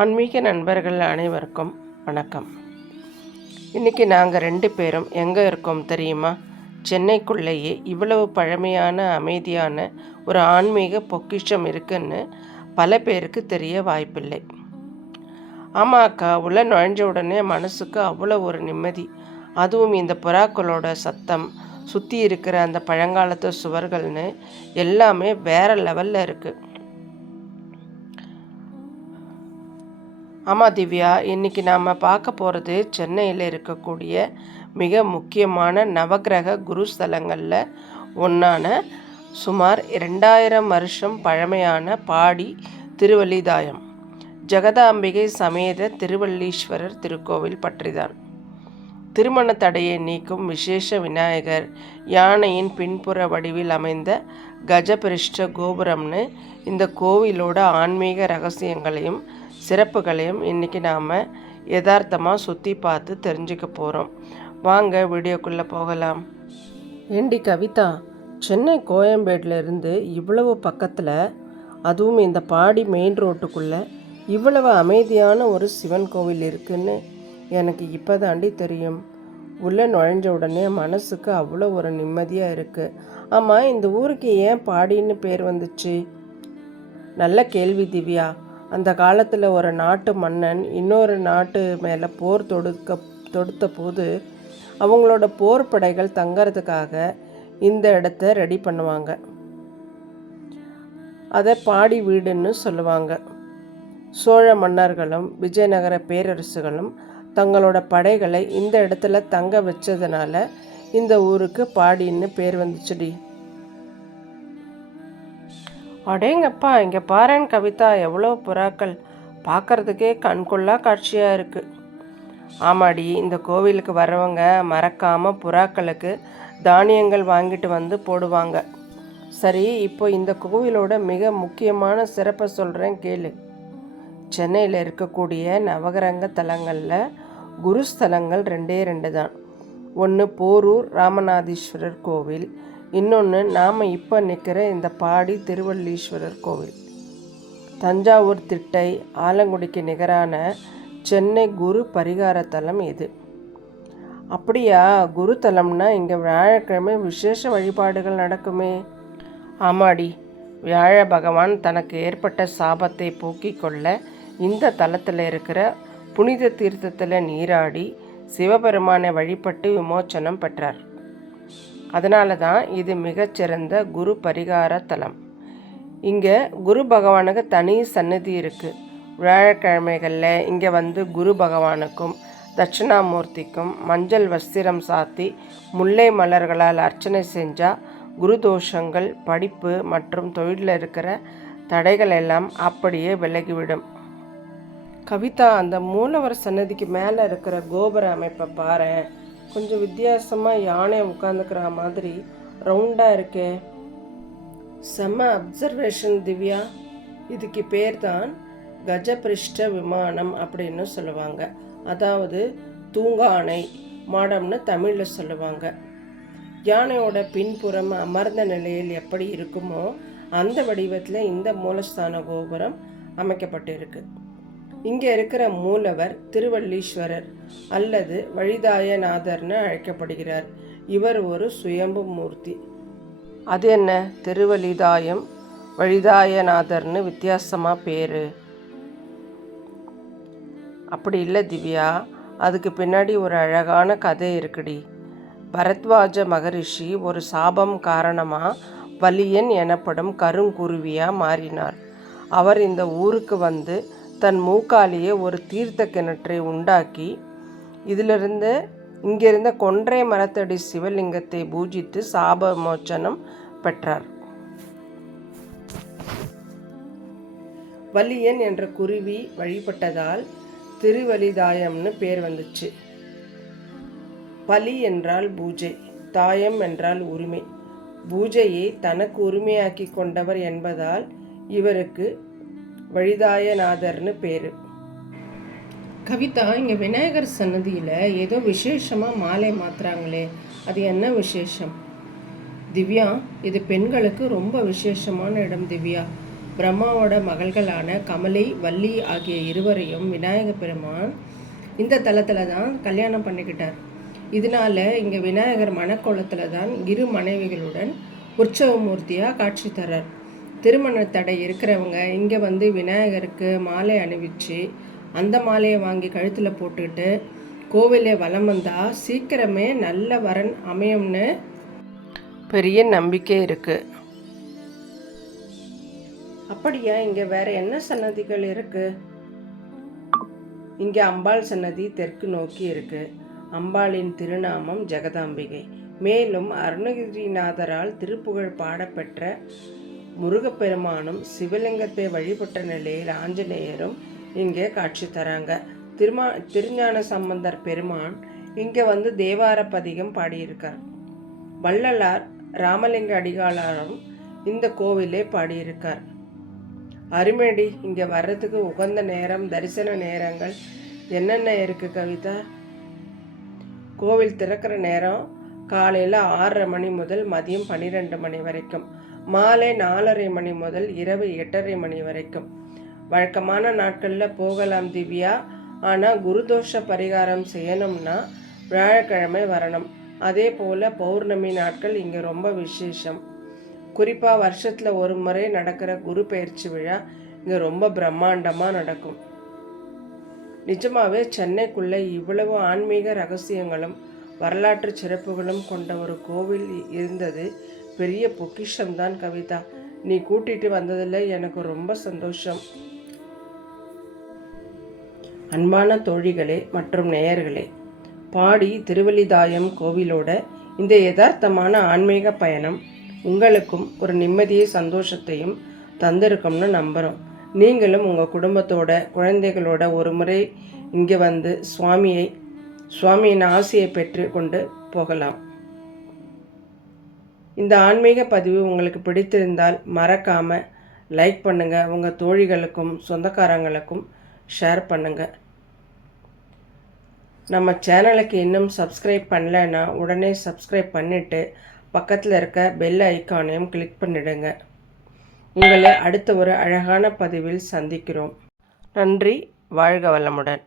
ஆன்மீக நண்பர்கள் அனைவருக்கும் வணக்கம். இன்றைக்கி நாங்கள் 2 பேரும் எங்கே இருக்கோம் தெரியுமா? சென்னைக்குள்ளேயே இவ்வளவு பழமையான அமைதியான ஒரு ஆன்மீக பொக்கிஷம் இருக்குன்னு பல பேருக்கு தெரிய வாய்ப்பில்லை. ஆமாக்கா, உள்ள நுழைஞ்ச உடனே மனசுக்கு அவ்வளோ ஒரு நிம்மதி. அதுவும் இந்த புறாக்களோட சத்தம், சுற்றி இருக்கிற அந்த பழங்காலத்து சுவர்கள்னு எல்லாமே வேறு லெவலில் இருக்குது. ஆமாம் திவ்யா, இன்றைக்கி நாம் பார்க்க போகிறது சென்னையில் இருக்கக்கூடிய மிக முக்கியமான நவகிரக குருஸ்தலங்களில் ஒன்றான சுமார் 2000 வருஷம் பழமையான பாடி திருவல்லிதாயம் ஜெகதாம்பிகை சமேத திருவல்லீஸ்வரர் திருக்கோவில் பற்றிதான். திருமண தடையை நீக்கும் விசேஷ விநாயகர், யானையின் பின்புற வடிவில் அமைந்த கஜபிரிஷ்ட கோபுரம்னு இந்த கோவிலோட ஆன்மீக ரகசியங்களையும் சிறப்புகளையும் இன்றைக்கி நாம் யதார்த்தமாக சுற்றி பார்த்து தெரிஞ்சுக்க போகிறோம். வாங்க வீடியோக்குள்ளே போகலாம். ஏண்டி கவிதா, சென்னை கோயம்பேட்டிலேருந்து இவ்வளவு பக்கத்தில், அதுவும் இந்த பாடி மெயின் ரோட்டுக்குள்ளே இவ்வளவு அமைதியான ஒரு சிவன் கோவில் இருக்குன்னு எனக்கு இப்போ தாண்டி தெரியும். உள்ளே நுழைஞ்ச உடனே மனசுக்கு அவ்வளோ ஒரு நிம்மதியாக இருக்குது. ஆமாம், இந்த ஊருக்கு ஏன் பாடின்னு பேர் வந்துச்சு? நல்ல கேள்வி திவ்யா. அந்த காலத்தில் ஒரு நாட்டு மன்னன் இன்னொரு நாட்டு மேலே போர் தொடுத்த போது அவங்களோட போர் படைகள் தங்கிறதுக்காக இந்த இடத்த ரெடி பண்ணுவாங்க. அதை பாடி வீடுன்னு சொல்லுவாங்க. சோழ மன்னர்களும் விஜயநகர பேரரசுகளும் தங்களோட படைகளை இந்த இடத்துல தங்க வச்சதுனால இந்த ஊருக்கு பாடின்னு பேர் வந்துச்சுடி. அடேங்கப்பா, இங்கே பாருன்னு கவிதா, எவ்வளோ புறாக்கள்! பார்க்குறதுக்கே கண்கொள்ளா காட்சியாக இருக்குது. ஆமாடி, இந்த கோவிலுக்கு வரவங்க மறக்காமல் புறாக்களுக்கு தானியங்கள் வாங்கிட்டு வந்து போடுவாங்க. சரி, இப்போ இந்த கோவிலோட மிக முக்கியமான சிறப்பை சொல்கிறேன் கேளு. சென்னையில் இருக்கக்கூடிய நவகிரக தலங்களில் குருஸ்தலங்கள் 2 தான். ஒன்று போரூர் ராமநாதீஸ்வரர் கோவில், இன்னொன்று நாம் இப்போ நிற்கிற இந்த பாடி திருவல்லீஸ்வரர் கோவில். தஞ்சாவூர் திட்டை ஆலங்குடிக்கு நிகரான சென்னை குரு பரிகார தலம் இது. அப்படியா? குரு தலம்னா இங்கே வியாழக்கிழமை விசேஷ வழிபாடுகள் நடக்குமே? ஆமாடி, வியாழ பகவான் தனக்கு ஏற்பட்ட சாபத்தை போக்கிக் கொள்ள இந்த தலத்தில் இருக்கிற புனித தீர்த்தத்தில் நீராடி சிவபெருமானை வழிபட்டு விமோச்சனம் பெற்றார். அதனால தான் இது மிகச்சிறந்த குரு பரிகார தலம். இங்கே குரு பகவானுக்கு தனி சன்னதி இருக்குது. வியாழக்கிழமைகளில் இங்கே வந்து குரு பகவானுக்கும் தட்சிணாமூர்த்திக்கும் மஞ்சள் வஸ்திரம் சாத்தி முல்லை மலர்களால் அர்ச்சனை செஞ்சால் குரு தோஷங்கள், படிப்பு மற்றும் தொழிலில் இருக்கிற தடைகள் எல்லாம் அப்படியே விலகிவிடும். கவிதா, அந்த மூலவர் சன்னதிக்கு மேலே இருக்கிற கோபுர அமைப்பை பாரு. கொஞ்சம் வித்தியாசமாக யானை உட்காந்துக்கிற மாதிரி ரவுண்டாக இருக்கே. செம்ம அப்சர்வேஷன் திவ்யா. இதுக்கு பேர் தான் கஜபிரிஷ்ட விமானம் அப்படின்னு சொல்லுவாங்க. அதாவது தூங்கானை மாடம்னு தமிழில் சொல்லுவாங்க. யானையோட பின்புறம் அமர்ந்த நிலையில் எப்படி இருக்குமோ அந்த வடிவத்தில் இந்த மூலஸ்தான கோபுரம் அமைக்கப்பட்டிருக்கு. இங்கே இருக்கிற மூலவர் திருவல்லீஸ்வரர் அல்லது வழிதாயநாதர்னு அழைக்கப்படுகிறார். இவர் ஒரு சுயம்பு மூர்த்தி. அது என்ன, திருவல்லிதாயம் வழிதாயநாதர்னு வித்தியாசமாக பேர்? அப்படி இல்லை திவ்யா, அதுக்கு பின்னாடி ஒரு அழகான கதை இருக்குடி. பரத்வாஜ மகரிஷி ஒரு சாபம் காரணமாக வலியன் எனப்படும் கருங்குருவியாக மாறினார். அவர் இந்த ஊருக்கு வந்து தன் மூக்காலேயே ஒரு தீர்த்த கிணற்றை உண்டாக்கி இங்கிருந்த கொன்றை மரத்தடி சிவலிங்கத்தை பூஜித்து சாப மோச்சனம் பெற்றார். வலியன் என்ற குருவி வழிபட்டதால் திருவல்லிதாயம்னு பேர் வந்துச்சு. பலி என்றால் பூஜை, தாயம் என்றால் உரிமை. பூஜையை தனக்கு உரிமையாக்கி கொண்டவர் என்பதால் இவருக்கு வழிதாயநாதர்னு பேர். கவிதா, இங்கே விநாயகர் சன்னதியில் ஏதோ விசேஷமாக மாலை மாற்றுறாங்களே, அது என்ன விசேஷம்? திவ்யா, இது பெண்களுக்கு ரொம்ப விசேஷமான இடம் திவ்யா. பிரம்மாவோட மகள்களான கமலி, வள்ளி ஆகிய இருவரையும் விநாயக பெருமான் இந்த தலத்தில் தான் கல்யாணம் பண்ணிக்கிட்டார். இதனால இங்கே விநாயகர் மணக்கோலத்தில் தான் இரு மனைவிகளுடன் உற்சவமூர்த்தியாக காட்சி தர்றார். திருமண தடை இருக்கிறவங்க இங்கே வந்து விநாயகருக்கு மாலை அணிவிச்சு அந்த மாலையை வாங்கி கழுத்தில் போட்டுக்கிட்டு கோவிலை வலம் வந்தால் சீக்கிரமே நல்ல வரன் அமையும்னு பெரிய நம்பிக்கை இருக்குது. அப்படியா, இங்கே வேற என்ன சன்னதிகள் இருக்கு? இங்கே அம்பாள் சன்னதி தெற்கு நோக்கி இருக்கு. அம்பாளின் திருநாமம் ஜெகதாம்பிகை. மேலும் அருணகிரிநாதரால் திருப்புகழ் பாடப்பெற்ற முருகப்பெருமானும் சிவலிங்கத்தை வழிபட்ட நிலையில் ஆஞ்சநேயரும் இங்கே காட்சி தராங்க. திருஞான சம்பந்தர் பெருமான் இங்கே வந்து தேவார பதிகம் பாடியிருக்கார். வள்ளலார் ராமலிங்க அடிகளாரும் இந்த கோவிலே பாடியிருக்கார். அருமேடி, இங்கே வர்றதுக்கு உகந்த நேரம், தரிசன நேரங்கள் என்னென்ன இருக்கு கவிதா? கோவில் திறக்கிற நேரம் காலையில் 6:30 மணி முதல் மதியம் 12 மணி வரைக்கும், மாலை 4:30 மணி முதல் இரவு 8:30 மணி வரைக்கும். வழக்கமான நாட்களில் போகலாம் திவ்யா. ஆனால் குருதோஷ பரிகாரம் செய்யணும்னா வியாழக்கிழமை வரணும். அதே போல் பௌர்ணமி நாட்கள் இங்கே ரொம்ப விசேஷம். குறிப்பாக வருஷத்தில் ஒரு முறை நடக்கிற குரு பெயர்ச்சி விழா இங்கே ரொம்ப பிரம்மாண்டமாக நடக்கும். நிஜமாவே சென்னைக்குள்ளே இவ்வளவு ஆன்மீக ரகசியங்களும் வரலாற்று சிறப்புகளும் கொண்ட ஒரு கோவில் இருந்தது பெரிய பொக்கிஷம்தான் கவிதா. நீ கூட்டிட்டு வந்ததில் எனக்கு ரொம்ப சந்தோஷம். அன்பான தோழிகளே மற்றும் நேயர்களே, பாடி திருவல்லிதாயம் கோவிலோட இந்த யதார்த்தமான ஆன்மீக பயணம் உங்களுக்கும் ஒரு நிம்மதியை சந்தோஷத்தையும் தந்திருக்கும்னு நம்புகிறோம். நீங்களும் உங்கள் குடும்பத்தோட குழந்தைகளோட ஒரு முறை இங்கே வந்து சுவாமியின் ஆசையை பெற்று கொண்டு போகலாம். இந்த ஆன்மீக பதிவு உங்களுக்கு பிடித்திருந்தால் மறக்காமல் லைக் பண்ணுங்கள். உங்கள் தோழிகளுக்கும் சொந்தக்காரங்களுக்கும் ஷேர் பண்ணுங்கள். நம்ம சேனலுக்கு இன்னும் சப்ஸ்கிரைப் பண்ணலைன்னா உடனே சப்ஸ்கிரைப் பண்ணிவிட்டு பக்கத்தில் இருக்க பெல் ஐக்கானையும் கிளிக் பண்ணிடுங்க. உங்களை அடுத்த ஒரு அழகான பதிவில் சந்திக்கிறோம். நன்றி. வாழ்க வளமுடன்.